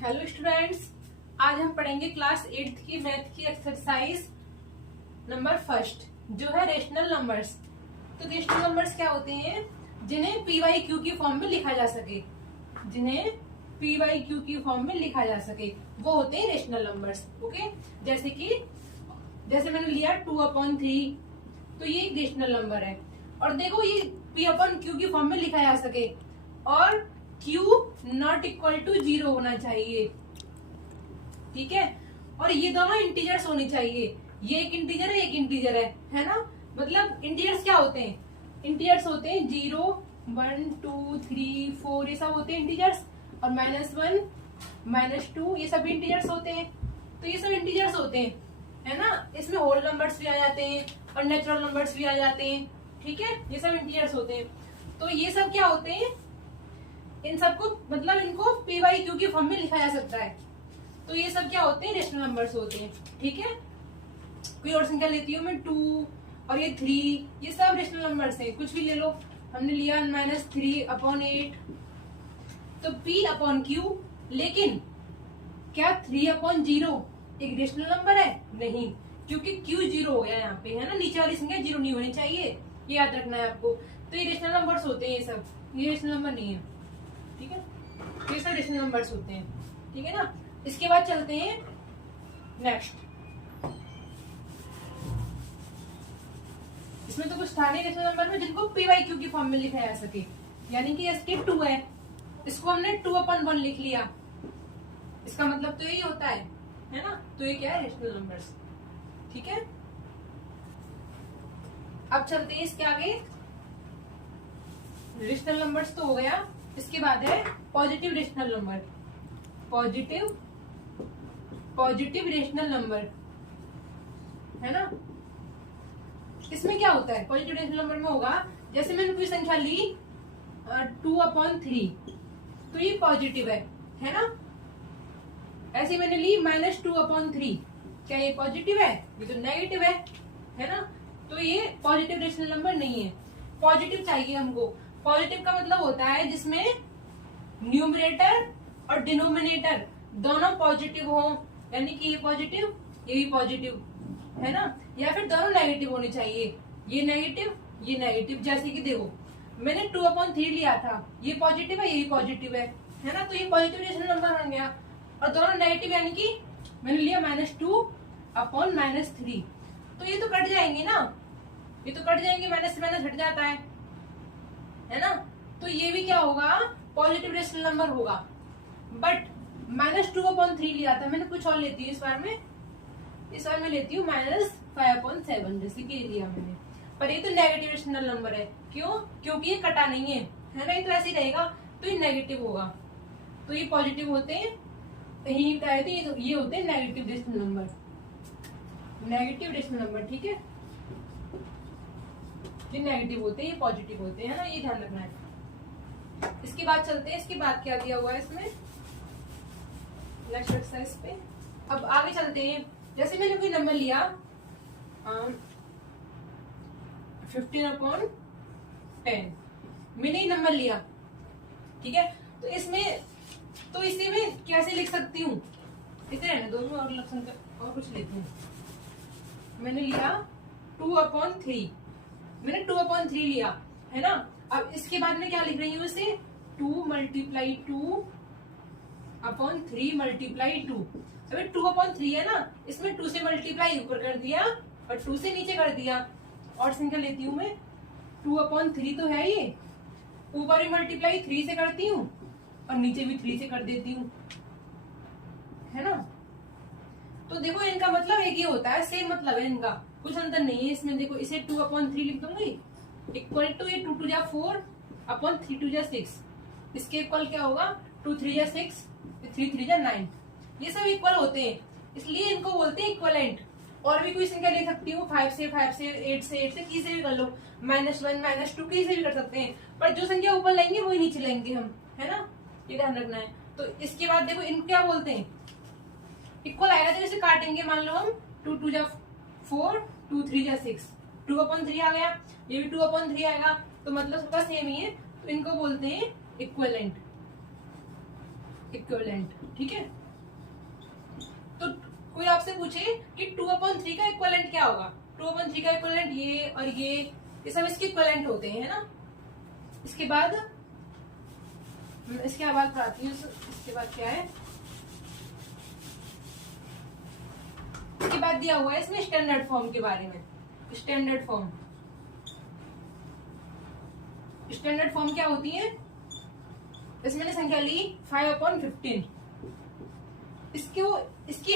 Hello students, आज हम पढ़ेंगे क्लास 8th की मैथ की एक्सरसाइज नंबर फर्स्ट जो है रेशनल नंबर्स। तो रेशनल नंबर्स क्या होते हैं? जिन्हें पी वाई क्यू की फॉर्म में लिखा जा सके, जिन्हें पी वाई क्यू की फॉर्म में लिखा जा सके वो होते हैं रेशनल नंबर्स। ओके, जैसे मैंने लिया 2/3, तो ये एक रेशनल नंबर है। और देखो ये p/q की फॉर्म में लिखा जा सके और q नॉट इक्वल टू 0 होना चाहिए, ठीक है। और ये दोनों इंटीजर्स होने चाहिए, ये एक इंटीजर है, एक इंटीजर है ना। मतलब इंटीजर्स क्या होते हैं? इंटीजर्स होते हैं 0, 1, 2, 3, 4, ये सब होते हैं इंटीजर्स। और -1, -2 ये सब इंटीजर्स होते हैं। तो ये सब इंटीजर्स होते हैं, है ना। इसमें होल नंबर्स भी आ जाते हैं और नेचुरल नंबर्स भी आ जाते हैं, ठीक है। ये सब इंटीजर्स होते हैं। तो ये सब क्या होते हैं? इन सबको मतलब इनको पी वाई क्यू की फॉर्म में लिखा जा सकता है। तो ये सब क्या होते हैं? रेशनल नंबर्स होते हैं, ठीक है। कोई और संख्या लेती हूँ मैं 2 और ये 3, ये सब रेशनल नंबर्स हैं। कुछ भी ले लो, हमने लिया -3/8, तो p/q। लेकिन क्या 3/0 एक रेशनल नंबर है? नहीं, क्योंकि q 0 हो गया यहाँ पे, है ना। नीचे वाली संख्या 0 नहीं होनी चाहिए, ये याद रखना है आपको। तो ये रेशनल नंबर्स होते हैं, ये सब ये रेशनल नंबर नहीं है, ठीक है। ये सब रेशनल नंबर्स होते हैं, ठीक है ना। इसके बाद चलते हैं नेक्स्ट। इसमें तो कुछ था नहीं रेशनल नंबर में जिनको पी वाई क्यू की फॉर्म में लिखा जा सके। यानी कि इसके 2 है, इसको हमने 2/1 लिख लिया। इसका मतलब तो यही होता है ना। तो ये क्या है? रेशनल नंबर्स, ठीक है। अब चलते हैं इसके आगे। रेशनल नंबर्स तो हो गया, इसके बाद है positive rational number. Positive rational number, है ना। इसमें क्या होता है? पॉजिटिव रेशनल नंबर में होगा, जैसे मैंने कोई संख्या ली 2/3, तो ये पॉजिटिव है ना। ऐसे मैंने ली -2/3, क्या ये पॉजिटिव है? ये तो नेगेटिव है ना। तो ये पॉजिटिव रेशनल नंबर नहीं है। पॉजिटिव चाहिए हमको। पॉजिटिव का मतलब होता है जिसमें न्यूमरेटर और डिनोमिनेटर दोनों पॉजिटिव हो, यानी कि ये पॉजिटिव, ये भी पॉजिटिव, है ना। या फिर दोनों नेगेटिव होने चाहिए, ये नेगेटिव। जैसे कि देखो मैंने 2/3 लिया था, ये पॉजिटिव है, ये भी पॉजिटिव है ना। तो ये पॉजिटिव रेशनल नंबर बन गया। और दोनों नेगेटिव, यानी कि मैंने लिया -2/-3, तो ये तो कट जाएंगे ना, ये तो कट जाएंगे, माइनस से माइनस हट जाता है ना। तो ये भी क्या होगा? पॉजिटिव रेशनल नंबर होगा। बट -2/3 लिया था मैंने, कुछ और लेती हूँ इस बार में लेती हूँ -5/7, जैसे कि लिया मैंने। पर ये तो नेगेटिव रेशनल नंबर है। क्यों? क्योंकि ये कटा नहीं है ना। ये तो ऐसे ही रहेगा, तो ये नेगेटिव होगा। तो ये पॉजिटिव होते हैं, यही बताए थे, ये होते हैं नेगेटिव रेशनल नंबर, ठीक है। ये नेगेटिव होते हैं, ये पॉजिटिव होते हैं ना, ये ध्यान रखना है। इसके बाद चलते हैं, इसके बाद क्या दिया हुआ है इसमें नेक्स्ट एक्सरसाइज पे। अब आगे चलते हैं। जैसे मैंने कोई नंबर लिया 15/10, मैंने ही नंबर लिया, ठीक है। तो इसे मैं कैसे लिख सकती हूँ? इसे रहने दो, और कुछ लेती हूँ। मैंने लिया 2/3, मैंने 2/3 लिया, है ना। अब इसके बाद में क्या लिख रही हूँ? इसे 2 × 2/3 × 2। अभी 2/3 है ना, इसमें 2 से मल्टीप्लाई ऊपर कर दिया और 2 से नीचे कर दिया। और संख्या लेती हूँ मैं 2/3, तो है ये, ऊपर ही मल्टीप्लाई 3 से करती हूँ और नीचे भी 3 से कर देती हूँ, है ना। तो देखो इनका मतलब एक ही होता है, सेम मतलब है इनका, कुछ अंतर नहीं है इसमें। देखो इसे 2/3 लिख दूंगी, इक्वल टू ये 2 × 4/3 × 6। इसके इक्वल क्या होगा? 2 × 3 = 6, 3 × 3 = 9। ये सब इक्वल होते हैं, इसलिए इनको बोलते हैं इक्वलेंट। और भी कोई संख्या ले सकती हूँ, 5 से 8 से किसी से भी कर लो, -1 -2 किसी से भी कर सकते हैं। पर जो संख्या ऊपर लेंगे वही नीचे लेंगे हम, है ना। ये ध्यान रखना है। तो इसके बाद देखो इनको क्या बोलते हैं? इक्वल आएगा तो इसे काटेंगे, मान लो हम 2 × 2 = 4, 2 × 3 = 6, 2/3 आ गया, ये भी 2/3 आएगा, तो मतलब सबका सेम ही है। तो इनको बोलते हैं इक्विवेलेंट, इक्विवेलेंट। ठीक है, तो कोई आपसे पूछे कि 2/3 का इक्विवेलेंट क्या होगा, 2/3 का इक्विवेलेंट ये और ये सब इसके इक्विवेलेंट होते हैं, है ना। इसके बाद आती हूँ, इसके बाद क्या है, इसके बाद दिया हुआ है इसमें स्टैंडर्ड फॉर्म के बारे में। स्टैंडर्ड फॉर्म क्या होती है, इसमें मैंने संख्या ली 5/15। इसकी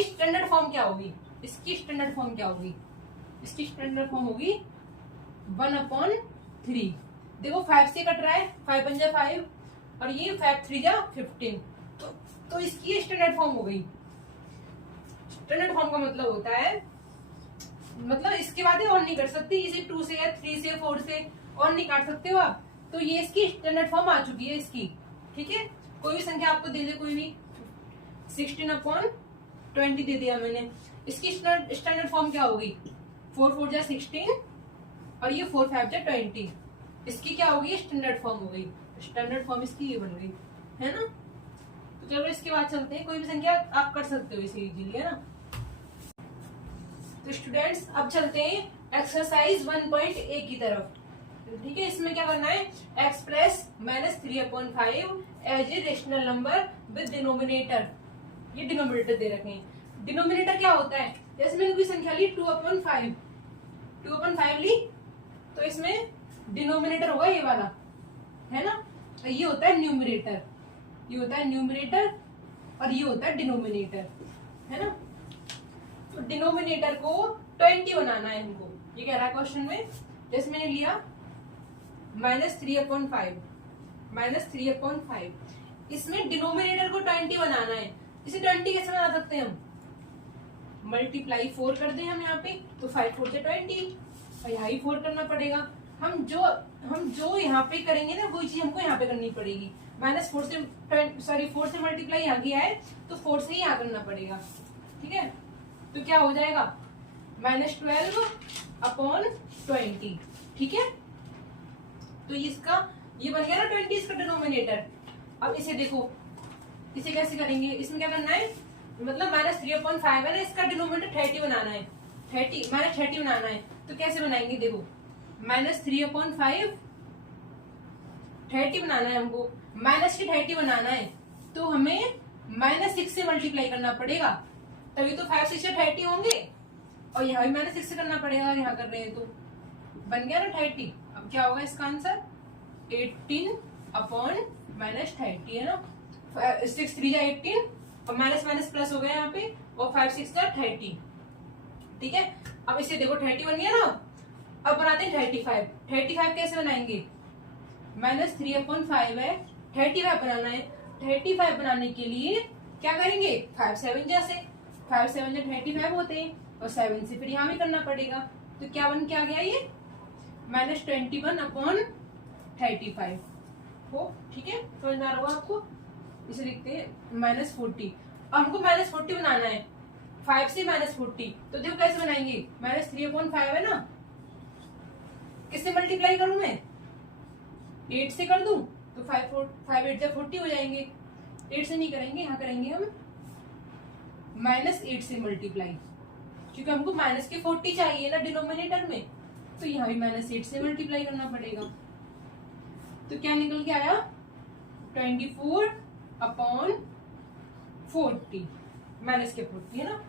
स्टैंडर्ड फॉर्म क्या होगी, इसकी स्टैंडर्ड फॉर्म होगी 1/3। देखो 5 से कट रहा है, 5 पंजा 5 और ये 5 3 जा 15, तो इसकी स्टैंडर्ड फॉर्म हो गई। स्टैंडर्ड फॉर्म का मतलब होता है, मतलब इसके बाद और नहीं कर सकती, इसे 2 से या 3 से 4 से और नहीं काट सकते हो आप, तो ये इसकी स्टैंडर्ड फॉर्म आ चुकी है इसकी। ठीक है, कोई भी संख्या आपको दे दे, कोई भी 16/20 दे दिया मैंने, इसकी स्टैंडर्ड फॉर्म क्या होगी, 4 4 जा 16 और ये 4 5 जा 20, इसकी क्या होगी, स्टैंडर्ड फॉर्म हो गई। स्टैंडर्ड फॉर्म इसकी ये बन गई, है ना। तो चलो इसके बाद चलते हैं, कोई भी संख्या आप कर सकते हो इसे इजीली, है ना। तो स्टूडेंट्स अब चलते हैं एक्सरसाइज 1.a की तरफ। ठीक है, इसमें क्या करना है, express -3/5 as a rational number with denominator. ये डिनोमिनेटर दे रखे हैं। डिनोमिनेटर क्या होता है, जैसे मैंने कोई संख्या ली 2/5 ली, तो इसमें डिनोमिनेटर होगा ये वाला, है ना। तो ये होता है न्यूमरेटर, और ये होता है डिनोमिनेटर, है ना। तो डिनोमिनेटर को 20 बनाना है हमको, ये कह रहा है क्वेश्चन में। जैसे मैंने लिया -3/5, इसमें डिनोमिनेटर को 20 बनाना है। इसे 20 कैसे बना सकते हैं हम, मल्टीप्लाई 4 कर दें हम यहाँ पे, तो 5 4 से 20 और यहाँ ही 4 करना पड़ेगा। हम जो यहाँ पे करेंगे ना, वही चीज हमको यहाँ पे करनी पड़ेगी। -4 से 4 से मल्टीप्लाई यहाँ किया है, तो 4 से ही यहाँ करना पड़ेगा। ठीक है, तो क्या हो जाएगा, -12/20। ठीक है, तो इसका ये बन गया ना 20, इसका डिनोमिनेटर। अब इसे देखो, इसे कैसे करेंगे, इसमें क्या करना है, मतलब -3/5 है ना, इसका डिनोमिनेटर 30 बनाना है, 30 बनाना है। तो कैसे बनाएंगे, देखो -3/5 30 बनाना है हमको, माइनस की 30 बनाना है, तो हमें -6 से मल्टीप्लाई करना पड़ेगा, तभी तो 5 6 30 होंगे, और यहाँ भी -6 से करना पड़ेगा, और यहाँ कर रहे हैं तो बन गया ना 30। अब क्या होगा इसका आंसर, 18/-30 है ना। 6 3 जा 18 और माइनस प्लस हो गया यहाँ पे, और 5 6 जा 30। ठीक है, अब इसे देखो 30 बन गया ना। अब बनाते हैं 35। 35 कैसे बनाएंगे, -3/5 है, 35 बनाना है। 35 बनाने के लिए क्या करेंगे, 5 7 जा से 5 7 जा 35 होते हैं, और 7 से फिर यहाँ भी करना पड़ेगा। तो क्या बन के आ गया ये, -21/35 हो। ठीक है, समझ में आ रहा होगा आपको। इसे लिखते हैं -40। अब हमको -40 बनाना है, 5 से -40। तो देखो कैसे बनाएंगे, -3/5 है ना, किससे मल्टीप्लाई करूं मैं, 8 से कर दूं, तो 5 8 जा 40 हो जाएंगे। 8 से नहीं करेंगे, यहाँ करेंगे हम -8 से मल्टीप्लाई, क्योंकि हमको माइनस के 40 चाहिए ना डिनोमिनेटर में, तो यहाँ भी -8 से मल्टीप्लाई करना पड़ेगा। तो क्या निकल के आया, 24/40, माइनस के 40 है ना।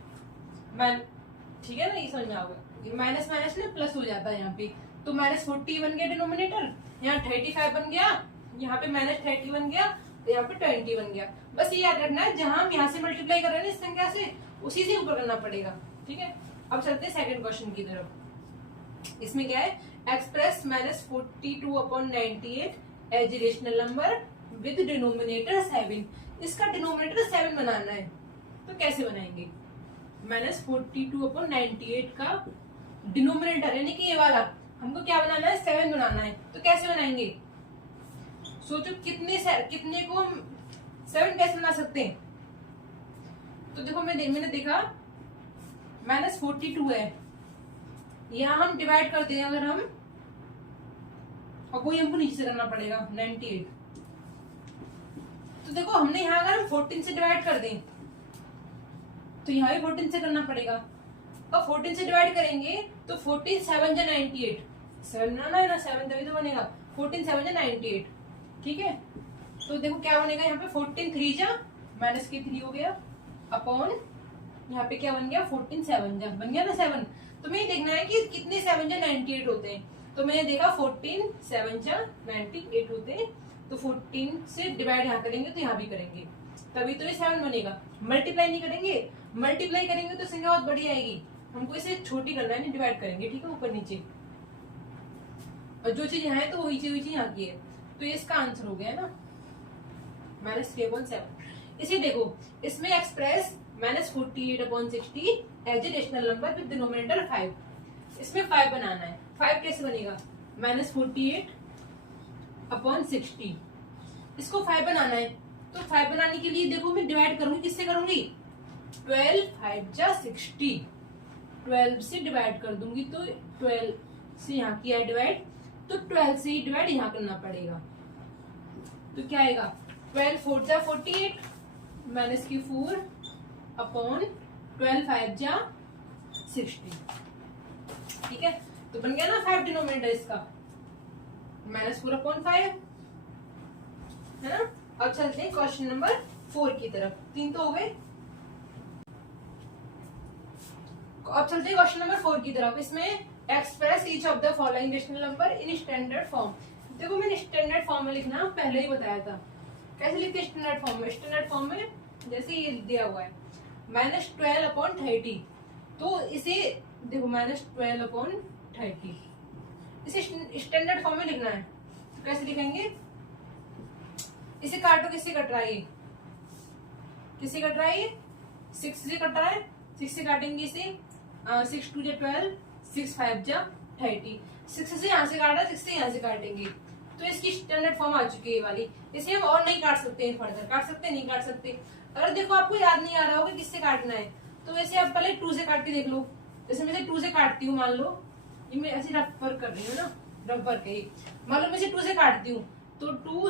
ठीक है ना, ये समझ में आओगे, माइनस माइनस में प्लस हो जाता है यहाँ पे, तो -40 बन गया डिनोमिनेटर, यहाँ 35 बन गया, यहाँ पे -30 बन गया, तो यहाँ पे 20 बन गया। बस ये याद रखना है, जहां हम यहाँ से मल्टीप्लाई कर रहे हैं इस संख्या से, उसी से ऊपर करना पड़ेगा। ठीक है, अब चलते हैं सेकंड क्वेश्चन की तरफ। इसमें क्या है, express -42/98 as a rational number with denominator 7। इसका डिनोमिनेटर 7 बनाना है, तो कैसे बनाएंगे, -42/98 का डिनोमिनेटर यानी कि ये वाला हमको क्या बनाना है, 7 बनाना है। तो कैसे बनाएंगे, सोचो कितने को हम 7 कैसे बना सकते हैं। तो देखो मैंने देखा -42 है, यहाँ हम डिवाइड करते हैं अगर हम, और कोई हमको नीचे से करना पड़ेगा 98, तो देखो हमने यहाँ अगर हम 14 से डिवाइड कर दें तो यहाँ भी 14 से करना पड़ेगा। अब 14 से डिवाइड करेंगे तो 14 7 जा 98, 7 बनाना है ना, 7 तभी तो बनेगा। 14 7 जा 98, ठीक है। तो देखो क्या बनेगा यहाँ पे, 14 3 जा माइनस के 3 हो गया अपॉन यहाँ पे क्या बन गया 14 7 जा बन गया ना 7। तो मुझे देखना है कि कितने 7 जा 98 होते हैं। तो मैंने देखा 14 7 जा 98 होते हैं। तो 14 से डिवाइड यहाँ करेंगे तो यहाँ भी करेंगे, तभी तो ये 7 बनेगा। मल्टीप्लाई नहीं करेंगे, मल्टीप्लाई करेंगे तो संख्या बहुत बड़ी आएगी। हमको इसे छोटी करना है, नहीं डिवाइड करेंगे, ठीक है, ऊपर नीचे। और जो चीज यहाँ है तो वही चीज यहाँ की है। तो ये इसका आंसर हो गया है ना -3/7। इसे देखो इसमें express -48/60 as a rational number with denominator 5। इसमें 5 बनाना है। 5 कैसे बनेगा, -48/60। इसको 5 बनाना है। तो 5 बनाने के लिए देखो मैं डिवाइड करूंगी, किससे करूंगी, 12 5 जा 60, 12 से डिवाइड कर दूंगी। तो 12 से यहाँ किया डिवाइड, तो 12 से ही डिवाइड यहाँ करना पड़ेगा। तो क्या आएगा, 12 4 जा 48 माइनस की 4 अपॉन 12 5 जा 60, ठीक है। तो बन गया ना 5 डिनोमिनेटर इसका, -4/5 है ना। अब चलते हैं क्वेश्चन नंबर 4 की तरफ। 3 तो हो गए। अब चलते हैं क्वेश्चन नंबर 4 की तरफ। इसमें express each of the following rational number in standard form. देखो मैंने स्टैंडर्ड फॉर्म में लिखना पहले ही बताया था। कैसे लिखते हैं स्टैंडर्ड फॉर्म में, स्टैंडर्ड फॉर्म में जैसे ये दिया हुआ है -12/30। तो इसे देखो -12/30 इसे स्टैंडर्ड फॉर्म में लिखना है। तो कैसे लिखेंगे, इसे काटो, किससे कट रहा है ये, किससे कट रहा है ये, 6 से कट रहा है। 6 से काटेंगे इसे, 6 2 जा 12, 6 5 जा 30। 6 से यहाँ से काटा, 6 से यहाँ से काटेंगे। तो इसकी स्टैंडर्ड फॉर्म आ चुकी है ये वाली। इसे हम और नहीं काट सकते हैं, फर्दर काट सकते नहीं काट सकते। अगर देखो आपको याद नहीं आ रहा होगा किससे काटना है, तो वैसे आप पहले 2 से काट के देख लो। जैसे मैं 2 से काटती हूँ, मान लो ये मैं ऐसे रफ वर्क कर रही हूँ ना, रफ वर्क है। मान लो मैं इसे 2 से काटती हूँ तो 2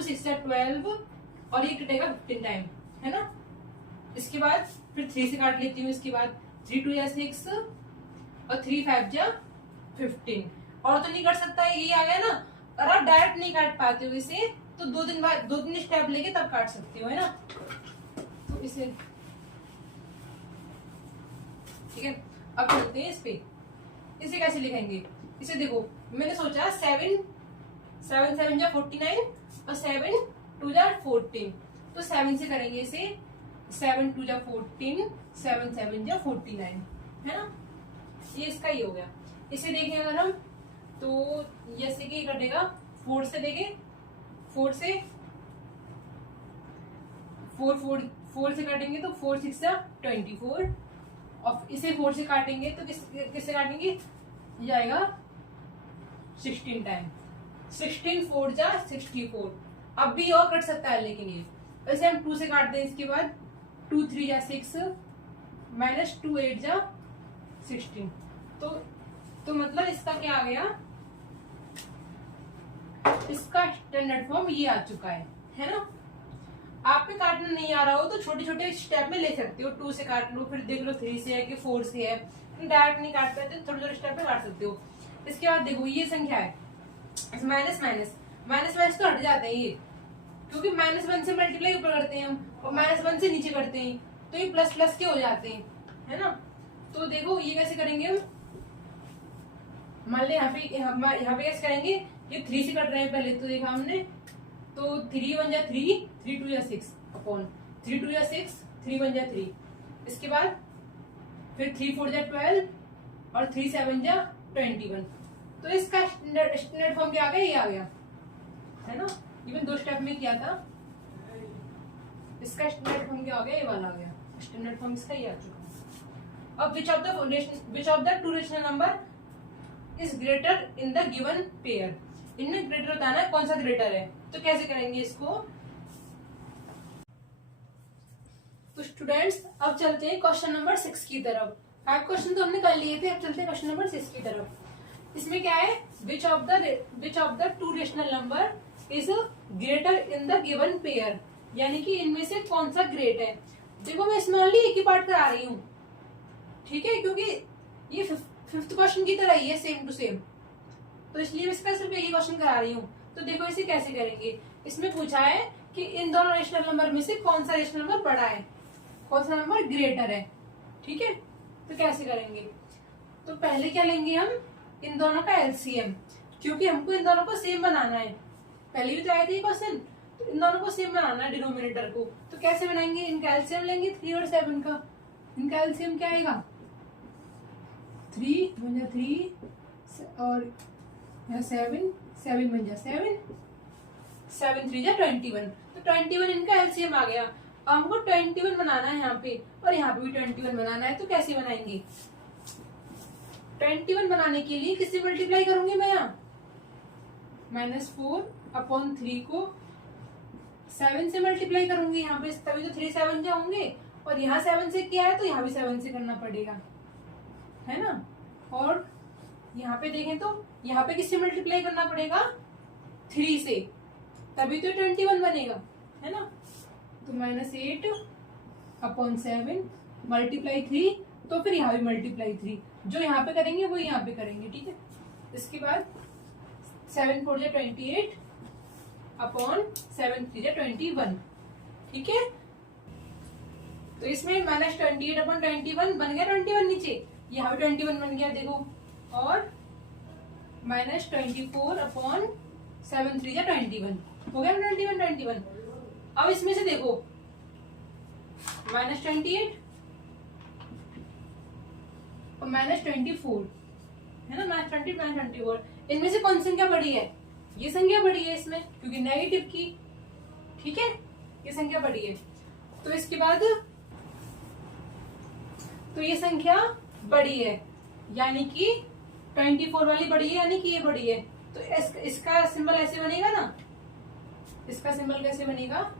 6 जा 12 और ये कटेगा 15 टाइम, है ना। इसके बाद फिर 3 से काट लेती हूँ। इसके बाद 3 2 जा 6 और 3 5 जा 15। और तो नहीं कर सकता है, ये आ गया ना। अगर आप डायरेक्ट नहीं काट पाते हो इसे तो 2 दिन बाद 2-3 स्टेप लेके तब काट सकते हो, है ना। तो इसे ठीक है। अब चलते हैं इस पे, इसे कैसे लिखेंगे। इसे देखो मैंने सोचा 7 7 जा 49 और 7 2 जा 14। तो 7 से करेंगे इसे, 7 2 जा 14, 7 7 जा 49, है ना। ये इसका ही हो गया। इसे देखें अगर हम तो जैसे कि कटेगा 4 से देखें, 4 से 4 से काटेंगे तो 4 6 जा 24 और इसे 4 से काटेंगे तो किससे काटेंगे, ये आएगा 16 टाइम। 16 4 जा 64। अब भी और कट सकता है, लेकिन ये वैसे हम 2 से काटते हैं। इसके बाद 2 3 जा 6 -2 8 जा 16। तो मतलब इसका क्या आ गया, इसका स्टैंडर्ड फॉर्म ये आ चुका है ना। आप पे काटना नहीं आ रहा हो तो छोटे छोटे स्टेप में ले सकते हो। 2 से काट लो, फिर देख लो 3 से है कि 4 से है। डायरेक्ट नहीं काट पाते तो छोटे छोटे स्टेप में काट सकते हो। इसके बाद देखो ये संख्या है, माइनस तो हट जाते हैं ये, क्योंकि -1 से मल्टीप्लाई ऊपर करते हैं हम और -1 से नीचे करते हैं, तो ये प्लस प्लस के हो जाते हैं, है ना। तो देखो ये कैसे करेंगे हम, मान ले यहाँ पे कैसे करेंगे, ये 3 से कट रहे हैं पहले तो देखा हमने। तो 3 1 जा 3, 3 2 जा 6 अपॉन 3 2 जा 6, 3 1 जा 3। इसके बाद फिर 3 4 जा 12 और 3 7 जा 21। तो इसका स्टैंडर्ड फॉर्म क्या आ गया, ये आ गया, है ना। इवन 2 स्टेप में किया था। इसका स्टैंडर्ड फॉर्म क्या आ गया, ये वाला आ गया। स्टैंडर्ड फॉर्म इसका ये आ चुका। अब which of the 2 rational number is greater in the given pair. इनमें ग्रेटर बताना है, कौन सा ग्रेटर है। तो कैसे करेंगे इसको। तो स्टूडेंट्स अब चलते हैं क्वेश्चन नंबर 6 की तरफ। 5 क्वेश्चन तो हमने कर लिए थे, अब चलते हैं क्वेश्चन नंबर 6 की तरफ। इसमें क्या है, which of the 2 rational number is greater in the given pair. यानी कि इनमें से कौन सा ग्रेट है। देखो मैं इसमें ओनली एक ही पार्ट करा रही हूँ, ठीक है, क्योंकि ये फिफ्थ क्वेश्चन की तरह ही है, सेम टू सेम, तो इसलिए मैं इसका सिर्फ एक ही क्वेश्चन करा रही हूँ। तो देखो इसे कैसे करेंगे। इसमें पूछा है कि इन दोनों रेशनल नंबर में से कौन सा रेशनल नंबर बड़ा है, कौन सा नंबर ग्रेटर है, ठीक है। तो कैसे करेंगे, तो पहले क्या लेंगे हम, इन दोनों का एलसीएम, क्योंकि हमको इन दोनों को सेम बनाना है। पहले भी तो आया था ये क्वेश्चन, तो इन दोनों को सेम बनाना है डिनोमिनेटर को। तो कैसे बनाएंगे, इनका एलसीएम लेंगे 3 और 7 का। इनका एलसीएम क्या आएगा, 3 बन जा 3 और 7 बन जा 7, 7 3 जा 21, तो 21 इनका एलसीएम आ गया। अब हमको 21 बनाना है यहाँ पे, और यहाँ पे भी 21 बनाना है। तो कैसे बनाएंगे, 21 बनाने के लिए किससे मल्टीप्लाई करूंगी मैं, यहाँ -4/3 को 7 से मल्टीप्लाई करूंगी यहाँ पे, तभी तो 3 7 जा होंगे, और यहाँ 7 से किया है तो यहाँ भी 7 से करना पड़ेगा, है ना। और यहाँ पे देखें तो यहाँ पे किससे मल्टीप्लाई करना पड़ेगा, 3 से, तभी तो 21 बनेगा, है ना। तो -8/7 मल्टीप्लाई 3, तो फिर यहाँ भी मल्टीप्लाई 3, जो यहाँ पे करेंगे वो यहाँ पे करेंगे, ठीक है। इसके बाद 7 4 जा 28/7 3 जा 21, ठीक है। तो इसमें -28/21 बन गया 21 नीचे, यहाँ भी 21 बन गया देखो, और -24/7 3 जा 21 हो गया 21। अब इसमें से देखो -28 और -24, है ना, -20 -24, इनमें से कौन सी संख्या बड़ी है, ये संख्या बड़ी है इसमें, क्योंकि नेगेटिव की, ठीक है, ये संख्या बड़ी है। तो इसके बाद तो ये संख्या बड़ी है, यानी कि 24 वाली बड़ी है, यानी कि ये बड़ी है। तो इसका सिंबल ऐसे बनेगा ना, इसका सिंबल कैसे बनेगा,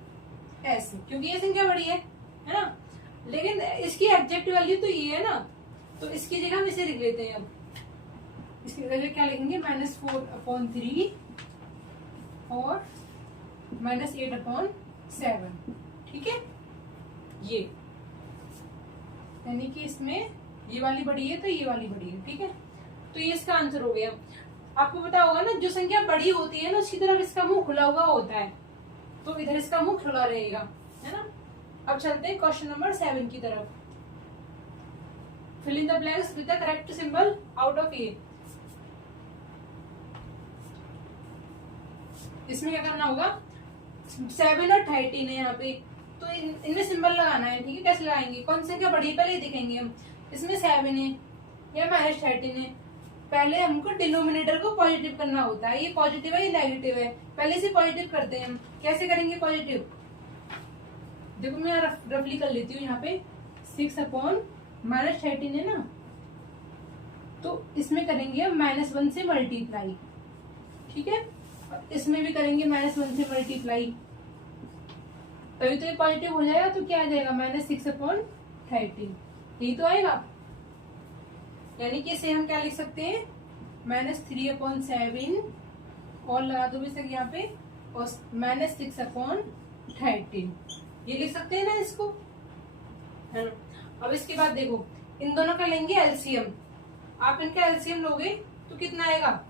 ऐसे, क्योंकि ये संख्या बड़ी है ना। लेकिन इसकी एग्जैक्ट वैल्यू तो ये है ना, तो इसकी जगह हम इसे लिख लेते हैं। अब इसकी जगह क्या लिखेंगे, -4/3 और -8/7, ठीक है। ये यानी कि इसमें ये वाली बड़ी है तो ये वाली बड़ी है, ठीक है। तो ये इसका आंसर हो गया। आपको पता होगा ना, जो संख्या बड़ी होती है ना उसकी तरफ इसका मुंह खुला हुआ होता है, तो इधर इसका मुंह खुला रहेगा, है ना। अब चलते हैं क्वेश्चन नंबर 7 की तरफ। Fill in the blanks with the correct symbol out of A. इसमें क्या करना होगा, 7 और 13 है यहाँ पे, तो इनमें सिंबल लगाना है, ठीक है। कैसे लगाएंगे, कौन सी संख्या बड़ी है पहले दिखेंगे हम। इसमें 7 है या -13 है, पहले हमको डिनोमिनेटर को पॉजिटिव करना होता है। ये पॉजिटिव है, ये नेगेटिव है, पहले से पॉजिटिव करते हैं हम। कैसे करेंगे पॉजिटिव, देखो मैं रफली कर लेती हूँ। यहाँ पे 6/-13 है ना, तो इसमें करेंगे हम -1 से मल्टीप्लाई, ठीक है। इसमें भी करेंगे -1 से मल्टीप्लाई, तभी तो ये पॉजिटिव हो जाएगा। तो क्या आ जाएगा, -6/13, यही तो आएगा। यानी कि इसे हम क्या लिख सकते हैं, -3/7 और लगा दो भी यहाँ पे, और -6/13, ये लिख सकते हैं ना इसको, है ना। अब इसके बाद देखो, इन दोनों का लेंगे एलसीएम। आप इनका एलसीएम लोगे तो कितना आएगा,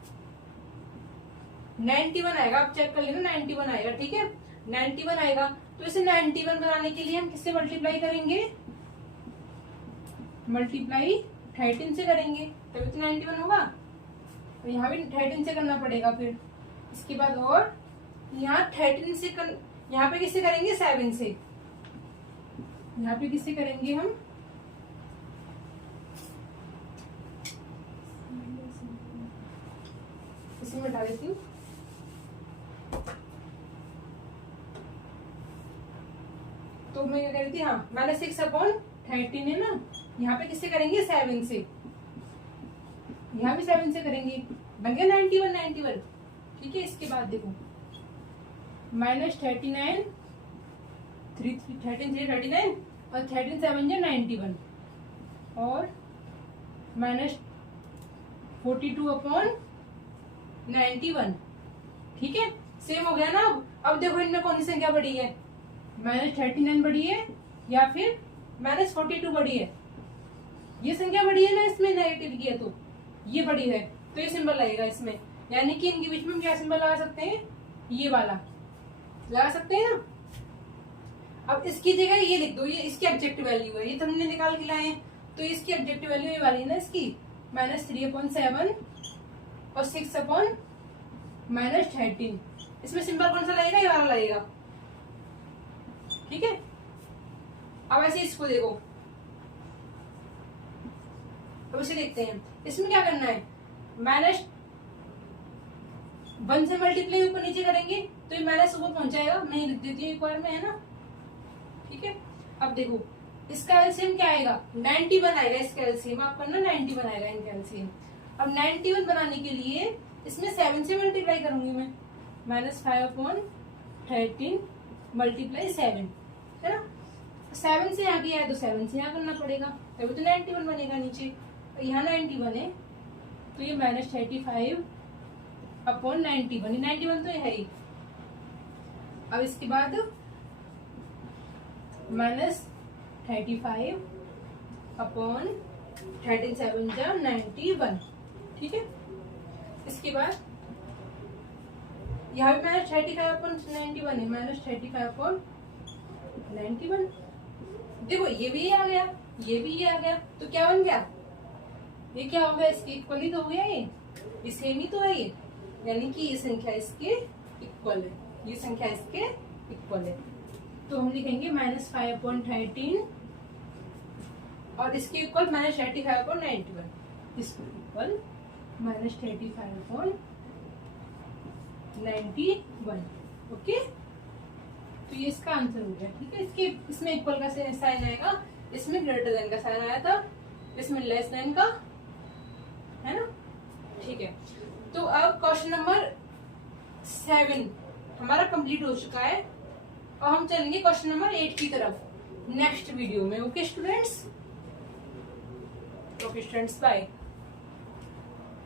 91 आएगा। आप चेक कर लेना, 91 आएगा, ठीक है, 91 आएगा। तो इसे 91 बनाने के लिए हम किससे मल्टीप्लाई करेंगे, मल्टीप्लाई 13 से करेंगे, तभी तो 91 होगा। तो यहाँ भी 13 से करना पड़ेगा फिर। इसके बाद और यहाँ 13 से यहाँ पे किससे करेंगे, 7 से। यहाँ पे किससे करेंगे हम, इसी में डाल देती हूँ। तो मैं क्या कह रही थी, हाँ, -6/13 है ना, यहाँ पे किससे करेंगे, 7 से। यहाँ भी 7 से करेंगे, बन गया 91, ठीक है। इसके बाद देखो -39, 13 और 13 7 जा 91 और -42/91, ठीक है। सेम हो गया ना। अब देखो इनमें कौन सी संख्या बड़ी है, -39 बड़ी है या फिर -42 बड़ी है? ये संख्या बड़ी है ना इसमें, नेगेटिव की है तो ये बड़ी है, तो ये सिंबल लगेगा इसमें। यानी कि इनके बीच में हम क्या सिंबल लगा सकते हैं? ये वाला लगा सकते हैं ना। अब इसकी जगह ये लिख दो, ये इसकी ऑब्जेक्टिव वैल्यू है, ये तो हमने निकाल के लाए हैं, तो इसकी ऑब्जेक्टिव वैल्यू ये वाली है ना इसकी, -3/7 और 6/-13। इसमें सिंबल कौन सा लगेगा? ये वाला लगेगा, ठीक है। अब ऐसे इसको देखो, अब इसे देखते हैं, इसमें क्या करना है? -1 से मल्टीप्लाई ऊपर नीचे करेंगे तो ये माइनस ऊपर पहुंच जाएगा। मैं लिख देती हूँ एक बार में, है ना, ठीक है। अब देखो इसका एलसीएम क्या आएगा? 91 आएगा इसका एलसीएम, आपका ना 91 आएगा इनका एलसीएम। अब 91 बनाने के लिए इसमें 7 से मल्टीप्लाई करूंगी मैं, -5/13 × 7, है ना। 7 से आगे आया तो 7 से यहाँ करना पड़ेगा, तभी तो 91 बनेगा नीचे। यहाँ 91 है तो ये -35/91, 91 तो है ही। अब इसके बाद -35/13 7 जा 91, ठीक है। इसके बाद यहाँ भी -35/91 है, -35/91। देखो ये भी आ गया, ये भी ये आ गया, तो क्या बन गया? ये क्या हो गया? इसके इक्वल ही तो हो गया, ये सेम ही तो है ये, यानी कि ये संख्या इसके इक्वल है, ये संख्या इसके इक्वल है। तो हम लिखेंगे -5/13 और इसके इक्वल -35/91, इसके इक्वल -35/91, ओके। तो ये इसका आंसर हो गया, ठीक है। इसके इसमें इक्वल का साइन आएगा, इसमें ग्रेटर देन का साइन आया था, इसमें लेस देन का, है ना, ठीक है। तो अब क्वेश्चन नंबर 7 हमारा कंप्लीट हो चुका है और हम चलेंगे क्वेश्चन नंबर 8 की तरफ नेक्स्ट वीडियो में। Okay students, bye.